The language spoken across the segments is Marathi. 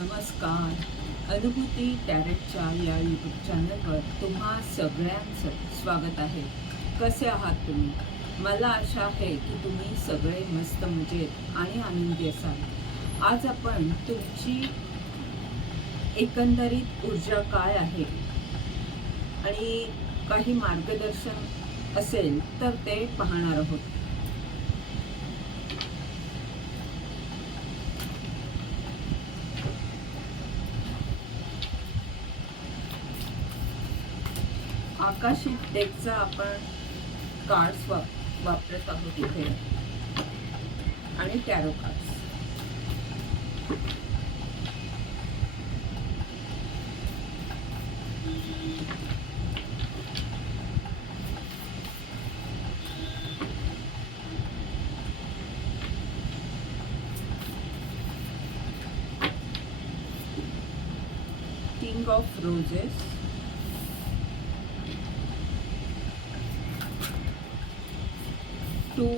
नमस्कार. अनुभूती टॅरेटच्या या यूट्यूब चॅनलवर तुम्हा सगळ्यांचं स्वागत आहे. कसे आहात तुम्ही? मला आशा आहे की तुम्ही सगळे मस्त मजेत आणि आनंदी असाल. आज आपण तुमची एकंदरीत ऊर्जा काय आहे? आणि काही मार्गदर्शन असेल तर ते पाहणार आहोत. आकाशी डेकचा आपण कार्ड्स वाप वापरत आहोत इथे. आणि tarot cards king of roses two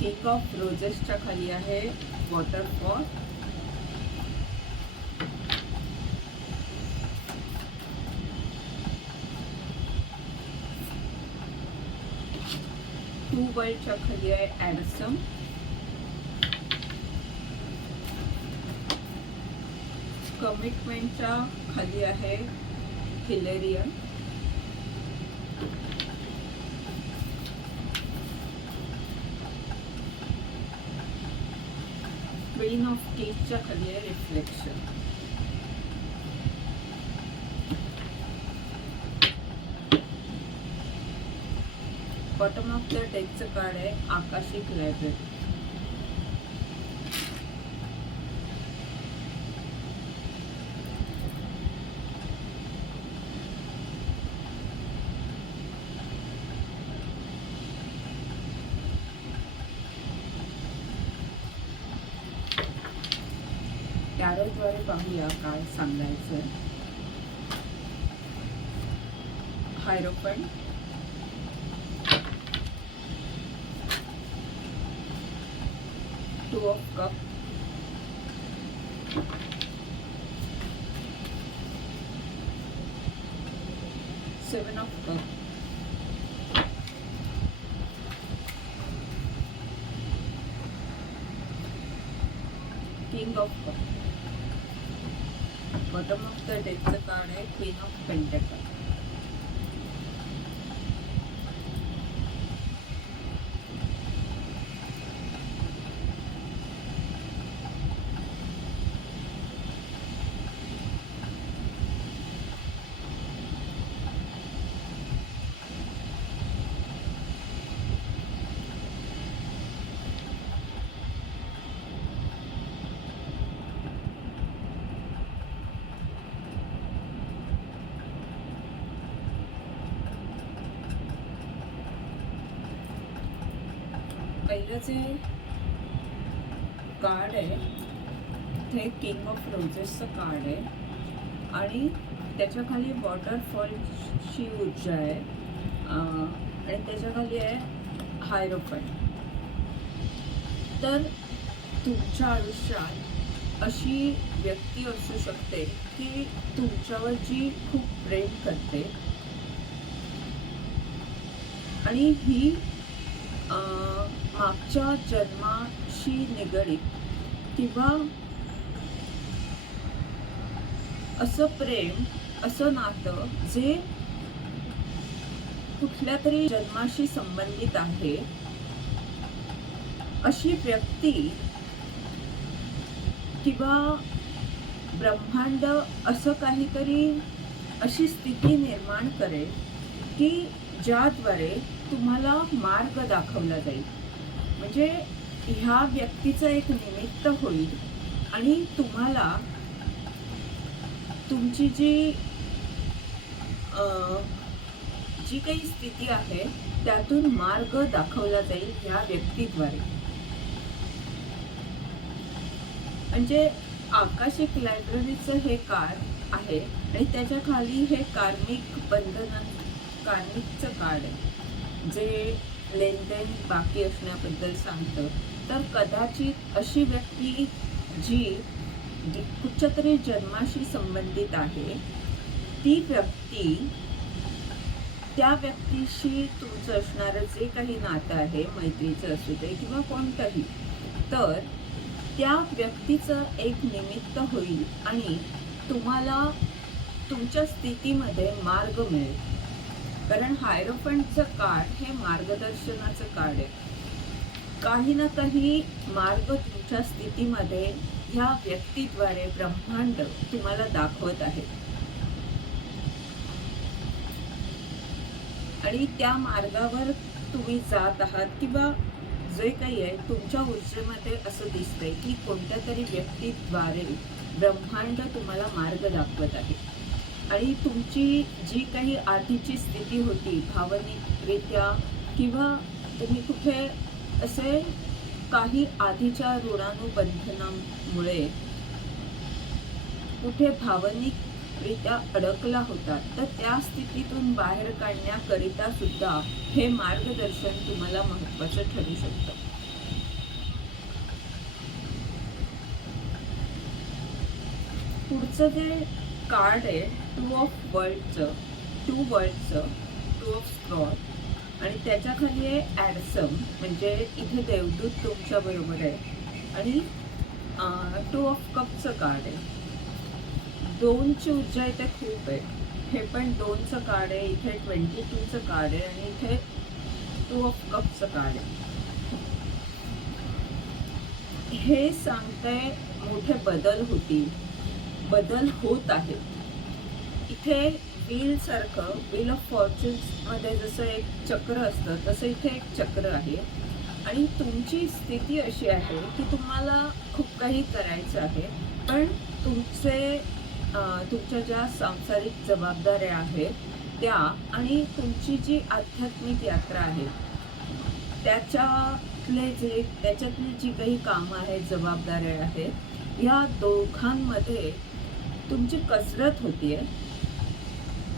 cake of रोजेसच्या खाली आहे वॉटरफॉल टू वर्ल्डच्या खाली आहे ॲडसम कमिटमेंटच्या खाली आहे हिलेरियन क्वीन ऑफ टीच्या खाली आहे रिफ्लेक्शन बॉटम ऑफ द टेकचं कार्ड आहे आकाशिक लायब्ररी पाहूया काय सांगायचं hierophant two of cup. Seven of cup king of cup bottom of the डेकचं card आहे पहिलं जे कार्ड आहे ते किंग ऑफ रोजेसचं कार्ड आहे. आणि त्याच्याखाली वॉटरफॉलची ऊर्जा आहे. आणि त्याच्याखाली आहे हायरोफन तर तुमच्या आयुष्यात अशी व्यक्ती असू शकते की तुमच्यावर जी खूप प्रेम करते. आणि ही मागच्या जन्माशी निगडीत किंवा असं प्रेम असं नातं जे कुठल्या तरी जन्माशी संबंधित आहे अशी व्यक्ती किंवा ब्रह्मांड असं काहीतरी अशी स्थिती निर्माण करेल की ज्याद्वारे तुम्हाला मार्ग दाखवला जाईल. म्हणजे ह्या व्यक्तीचं एक निमित्त होईल आणि तुम्हाला तुमची जी जी काही स्थिती आहे त्यातून मार्ग दाखवला जाईल ह्या व्यक्तीद्वारे. म्हणजे आकाशिक लायब्ररीचं हे कार्ड आहे आणि त्याच्याखाली हे कार्मिक बंधन कार्मिकचं कार्ड आहे. जे लेनदेन बाकी असण्याबद्दल सांगतं. तर कदाचित अशी व्यक्ती जी जी कुठच्या तरी जन्माशी संबंधित आहे ती व्यक्ती त्या व्यक्तीशी तुमचं असणारं जे काही नातं आहे मैत्रीचं असू दे किंवा कोणतंही तर त्या व्यक्तीचं एक निमित्त होईल आणि तुम्हाला तुमच्या स्थितीमध्ये मार्ग मिळेल. कारण हायरोफंटचं कार्ड हे मार्गदर्शनाचं कार्ड आहे. काही ना काही मार्ग तुमच्या स्थितीमध्ये ह्या व्यक्तीद्वारे ब्रह्मांड तुम्हाला दाखवत आहे. आणि त्या मार्गावर तुम्ही जात आहात किंवा जे काही आहे तुमच्या ऊर्जेमध्ये असं दिसतंय की कोणत्या तरी व्यक्तीद्वारे ब्रह्मांड तुम्हाला मार्ग दाखवत आहे. आणि तुमची जी काही आधीची स्थिती होती भावनिकरित्या किंवा तुम्ही कुठे असे काही आधीच्या ऋणानुबंधनामुळे कुठे भावनिकरित्या अडकला होता तर त्या स्थितीतून बाहेर काढण्याकरिता सुद्धा हे मार्गदर्शन तुम्हाला महत्वाचं ठरू शकतं. पुढचं जे कार्ड आहे टू ऑफ वर्ल्डचं टू वर्ल्डचं टू ऑफ स्क्रॉल आणि त्याच्याखाली आहे ॲडसम म्हणजे इथे देवदूत तुमच्याबरोबर आहे. आणि टू ऑफ कपचं कार्ड आहे. दोनची ऊर्जा इथे खूप आहे. हे पण दोनचं कार्ड आहे इथे ट्वेंटी टूचं कार्ड आहे आणि इथे टू ऑफ कपचं कार्ड आहे. हे सांगते मोठे बदल होतील. बदल होत आहेत. इथे व्हील सारखं व्हील ऑफ फॉर्च्युन्समध्ये जसं एक चक्र असतं तसं इथे एक चक्र आहे. आणि तुमची स्थिती अशी आहे की तुम्हाला खूप काही करायचं आहे पण तुमचे तुमच्या ज्या सांसारिक जबाबदाऱ्या आहेत त्या आणि तुमची जी आध्यात्मिक यात्रा आहे त्याच्यातले जे त्याच्यातली जी काही कामं आहेत जबाबदाऱ्या आहेत या दोघांमध्ये तुमची कसरत होतीये.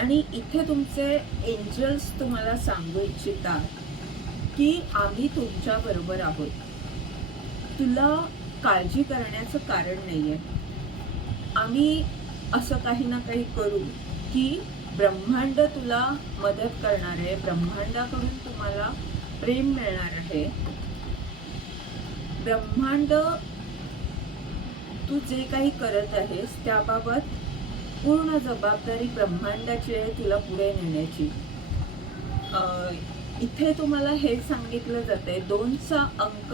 आणि इथे तुमचे एंजल्स तुम्हाला सांगू इच्छितात की आम्ही तुमच्या बरोबर आहोत. तुला काळजी करण्याचं कारण नाहीये. आम्ही असं काही ना काही करू की ब्रह्मांड तुला मदत करणार आहे. ब्रह्मांडाकडून तुम्हाला प्रेम मिळणार आहे. ब्रह्मांड तू जे काही करत आहेस त्याबाबत पूर्ण जबाबदारी ब्रह्मांडाची आहे तुला पुढे नेण्याची. इथे तुम्हाला हे सांगितलं जाते दोनचा अंक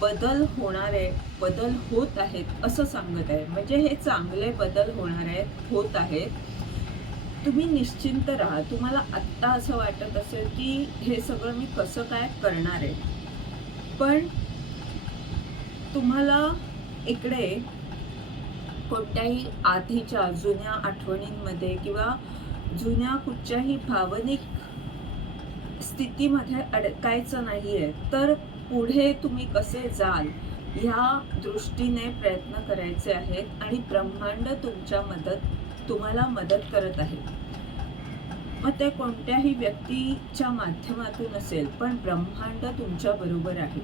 बदल होणार आहे बदल होत आहेत असं सांगत आहे. म्हणजे हे चांगले बदल होणार आहेत होत आहेत. तुम्ही निश्चिंत राहा. तुम्हाला आत्ता असं वाटत असेल की हे सगळं मी कसं काय करणार आहे. पण तुम्हाला इकडे कोणत्याही आधीच्या जुन्या आठवणींमध्ये किंवा जुन्या कुठच्याही भावनिक स्थितीमध्ये अडकायचं नाहीये तर पुढे तुम्ही कसे जाल ह्या दृष्टीने प्रयत्न करायचे आहेत आणि ब्रह्मांड तुमच्या मदत तुम्हाला मदत करत आहे. मग ते कोणत्याही व्यक्तीच्या माध्यमातून असेल पण ब्रह्मांड तुमच्या बरोबर आहे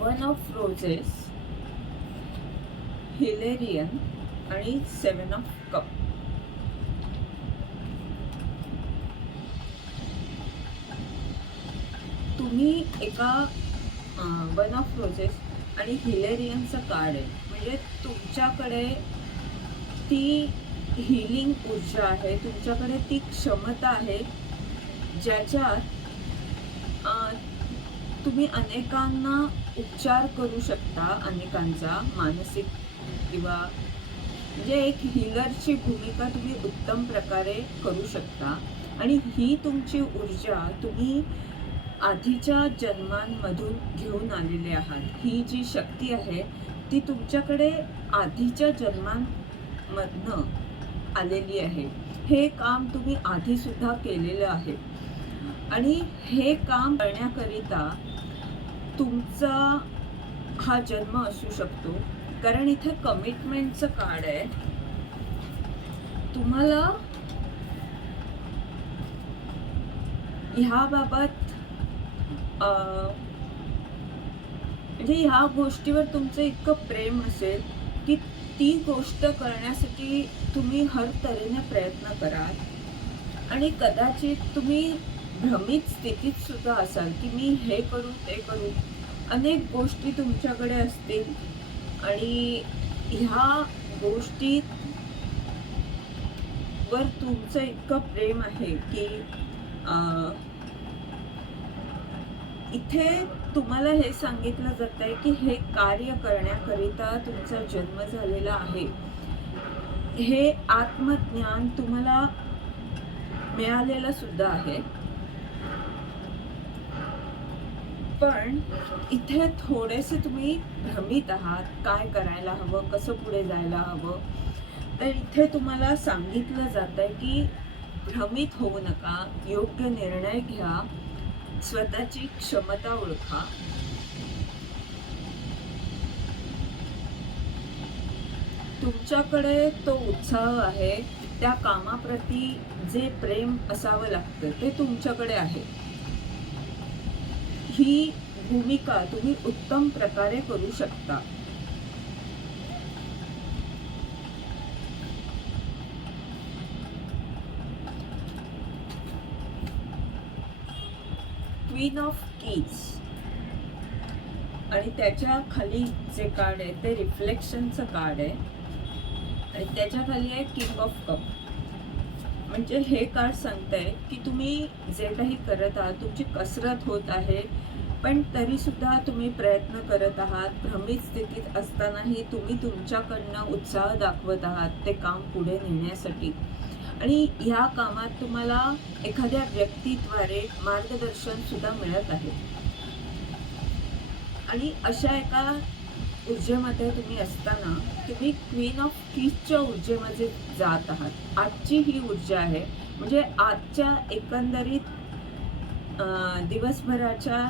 वन ऑफ रोजेस हिलेरियन आणि सेवन ऑफ कप. तुम्ही एका वन ऑफ रोजेस आणि हिलेरियनचं कार्ड आहे. म्हणजे तुमच्याकडे ती हिलिंग ऊर्जा आहे तुमच्याकडे ती क्षमता आहे ज्याच्यात तुम्ही अनेकांना उपचार करू शकता अनेकांचा मानसिक किंवा म्हणजे एक हिलरची भूमिका तुम्ही उत्तम प्रकारे करू शकता. आणि ही तुमची ऊर्जा तुम्ही आधीच्या जन्मांमधून घेऊन आलेले आहात. ही जी शक्ती आहे ती तुमच्याकडे आधीच्या जन्मांमधनं आलेली आहे. हे काम तुम्ही आधीसुद्धा केलेलं आहे. आणि हे काम करण्याकरिता तुमचा हा जन्म असू शकतो. कारण इथे कमिटमेंटचं कार्ड आहे. तुम्हाला ह्याबाबत अं, म्हणजे ह्या गोष्टीवर तुमचं इतकं प्रेम असेल की ती गोष्ट करण्यासाठी तुम्ही हर तऱ्हेने प्रयत्न कराल. आणि कदाचित तुम्ही भ्रमित स्थितीत सुद्धा असाल की मी हे करू ते करू अनेक गोष्टी तुमच्याकडे असतील. आणि ह्या गोष्टीत वर तुमचं इतकं प्रेम आहे की इथे तुम्हाला हे सांगितलं जात आहे की हे कार्य करण्याकरिता तुमचा जन्म झालेला आहे. हे आत्मज्ञान तुम्हाला मिळालेलं सुद्धा आहे. पण इथे थोडेसे तुम्ही भ्रमित आहात. काय करायला हवं? कसं पुढे जायला हवं? तर इथे तुम्हाला सांगितलं जात आहे की भ्रमित होऊ नका. योग्य निर्णय घ्या. स्वतःची क्षमता ओळखा. तुमच्याकडे तो उत्साह आहे. त्या कामाप्रती जे प्रेम असावं लागतं ते तुमच्याकडे आहे. ही भूमिका तुम्ही उत्तम प्रकारे करू शकता. क्वीन ऑफ कीज आणि त्याच्याखाली जे कार्ड आहे ते रिफ्लेक्शनचं कार्ड आहे. आणि त्याच्याखाली आहे किंग ऑफ कप म्हणजे हे कार्ड सांगतंय की तुम्ही जे काही करत आहात तुमची कसरत होत आहे पण तरीसुद्धा तुम्ही प्रयत्न करत आहात भ्रमित स्थितीत असतानाही तुम्ही तुमच्याकडनं उत्साह दाखवत आहात ते काम पुढे नेण्यासाठी. आणि ह्या कामात तुम्हाला एखाद्या व्यक्तीद्वारे मार्गदर्शन सुद्धा मिळत आहे. आणि अशा एका ऊर्जेमध्ये तुम्ही असताना तुम्ही क्वीन ऑफ किसच्या ऊर्जेमध्ये जात आहात. आजची ही ऊर्जा आहे. म्हणजे आजच्या एकंदरीत दिवसभराच्या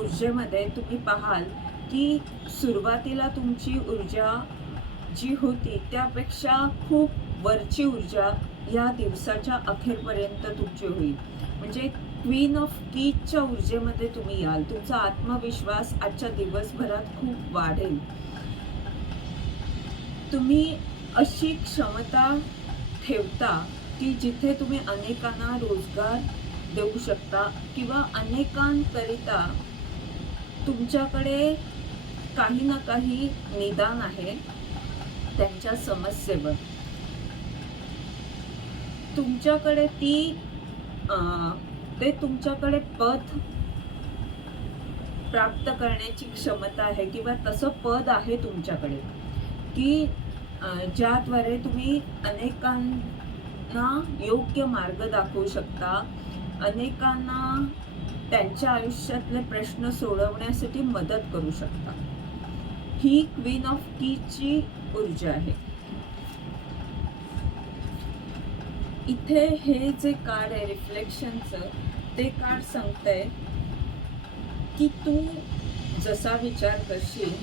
ऊर्जेमध्ये तुम्ही पाहाल की सुरुवातीला तुमची ऊर्जा जी होती त्यापेक्षा खूप वरची ऊर्जा या दिवसाच्या अखेरपर्यंत तुमची होईल. म्हणजे क्वीन ऑफ कीजच्या ऊर्जेमध्ये तुम्ही याल. तुमचा आत्मविश्वास आजच्या दिवसभरात खूप वाढेल. तुम्ही अशी क्षमता ठेवता की जिथे तुम्ही अनेकांना रोजगार देऊ शकता किंवा अनेकांकरिता तुमच्याकडे काही ना काही निदान आहे त्यांच्या समस्येवर. तुमच्याकडे ती ते तुमच्याकडे पद प्राप्त करण्याची क्षमता आहे किंवा तसं पद आहे तुमच्याकडे की ज्याद्वारे तुम्ही अनेकांना योग्य मार्ग दाखवू शकता अनेकांना त्यांच्या आयुष्यातले प्रश्न सोडवण्यासाठी मदत करू शकता ही क्वीन ऑफ कीची ऊर्जा आहे. इथे हे जे कार्ड आहे रिफ्लेक्शनचं ते कार्ड सांगतंय की तू जसा विचार करशील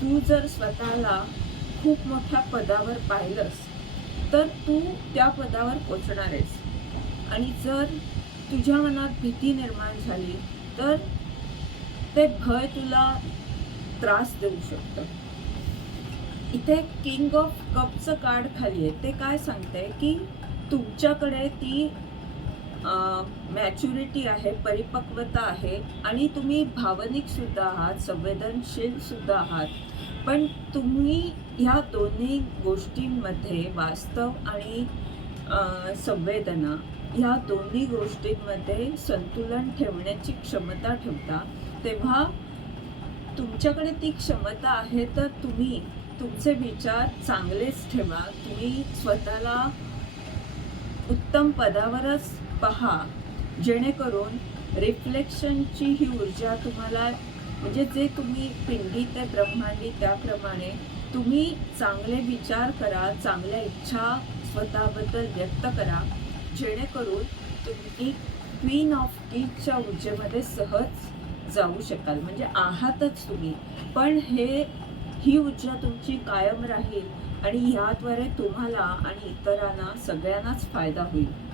तू जर स्वतःला खूप मोठ्या पदावर पाहिलंस तर तू त्या पदावर पोचणार आहेस. आणि जर तुझ्या मनात भीती निर्माण झाली तर ते भय तुला त्रास देऊ शकतं. इथे किंग ऑफ कपचं कार्ड खाली आहे. ते काय सांगते की तुमच्याकडे ती मॅच्युरिटी आहे परिपक्वता आहे आणि तुम्ही भावनिक सुद्धा आहात संवेदनशील सुद्धा आहात. पण तुम्ही ह्या दोन्ही गोष्टींमध्ये वास्तव आणि संवेदना ह्या दोन्ही गोष्टींमध्ये संतुलन ठेवण्याची क्षमता ठेवता. तेव्हा तुमच्याकडे ती क्षमता आहे तर तुम्ही तुमचे विचार चांगलेच ठेवा. तुम्ही स्वतःला उत्तम पदावरच पहा. जेणेकरून रिफ्लेक्शनची ही ऊर्जा तुम्हाला म्हणजे जे तुम्ही पिंडी ते ब्रह्मांडी त्याप्रमाणे तुम्ही चांगले विचार करा चांगल्या इच्छा स्वतःबद्दल व्यक्त करा. जेणेकरून तुम्ही क्वीन ऑफ कीजच्या ऊर्जेमध्ये सहज जाऊ शकाल. म्हणजे आहातच तुम्ही. पण हे ही ऊर्जा तुमची कायम राहील आणि याद्वारे तुम्हाला आणि इतरांना सगळ्यांनाच फायदा होईल.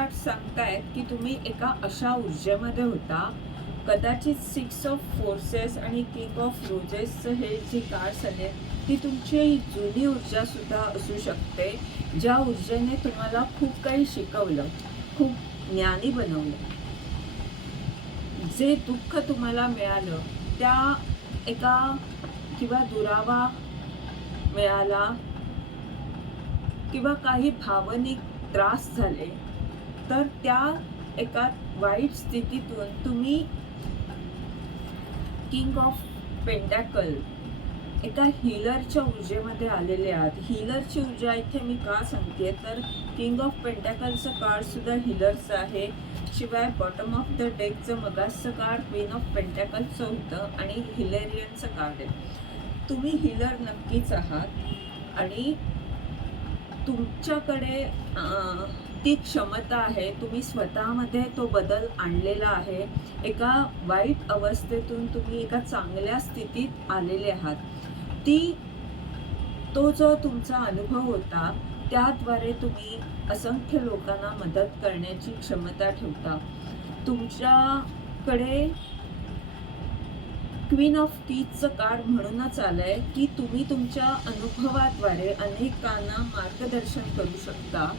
कार्ड सांगतायत की तुम्ही एका अशा ऊर्जेमध्ये होता. कदाचित सिक्स ऑफ फोर्सेस आणि किंग ऑफ रोजेसचं हे जी कार्ड्स आहेत ती तुमची जुनी ऊर्जा सुद्धा असू शकते ज्या ऊर्जेने तुम्हाला खूप काही शिकवलं खूप ज्ञानी बनवलं. जे दुःख तुम्हाला मिळालं त्या एका किंवा दुरावा मिळाला किंवा काही भावनिक त्रास झाले तर त्या एका वाईट स्थितीतून तुम्ही किंग ऑफ पेंटॅकल एका हिलरच्या ऊर्जेमध्ये आलेले आहात. हिलरची ऊर्जा इथे मी का सांगते? तर किंग ऑफ पेंटॅकलचं कार्ड सुद्धा हिलरचं आहे. शिवाय बॉटम ऑफ द डेकचं मगासचं कार्ड क्वीन ऑफ पेंटॅकलचं होतं आणि हिलेरियनचं कार्ड आहे. तुम्ही हिलर नक्कीच आहात. आणि तुमच्याकडे ती क्षमता आहे तुम्ही स्वतःमध्ये तो बदल आणलेला आहे. एका वाईट अवस्थेतून तुम्ही एका चांगल्या स्थितीत आलेले आहात. ती तो जो तुमचा अनुभव होता त्याद्वारे तुम्ही असंख्य लोकांना मदत करण्याची क्षमता ठेवता. तुमच्याकडे क्वीन ऑफ टीजचं कार्ड म्हणूनच आलंय की तुम्ही तुमच्या अनुभवाद्वारे अनेकांना मार्गदर्शन करू शकता.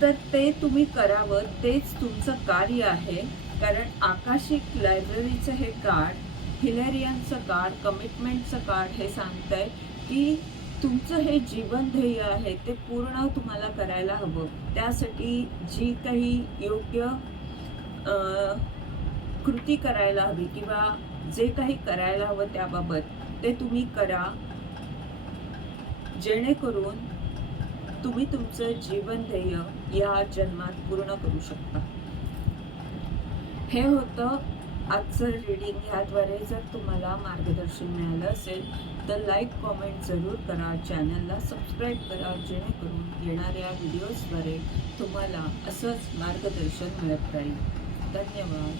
तर ते तुम्ही करावं तेच तुमचं कार्य आहे. कारण आकाशिक लायब्ररीचं हे कार्ड हिलेरियनचं कार्ड कमिटमेंटचं कार्ड हे सांगतंय की तुमचं हे जीवन ध्येय आहे ते पूर्ण तुम्हाला करायला हवं. त्यासाठी जी काही योग्य कृती करायला हवी किंवा जे काही करायला हवं त्याबाबत ते तुम्ही करा. जेणेकरून तुम्ही तुमचं जीवन ध्येय या जन्मात पूर्ण करू शकता. हे होतं आजचं रीडिंग ह्याद्वारे जर तुम्हाला मार्गदर्शन मिळालं असेल तर लाईक कॉमेंट जरूर करा. चॅनलला सबस्क्राईब करा. जेणेकरून येणाऱ्या व्हिडिओजद्वारे तुम्हाला असंच मार्गदर्शन मिळत राहील. धन्यवाद.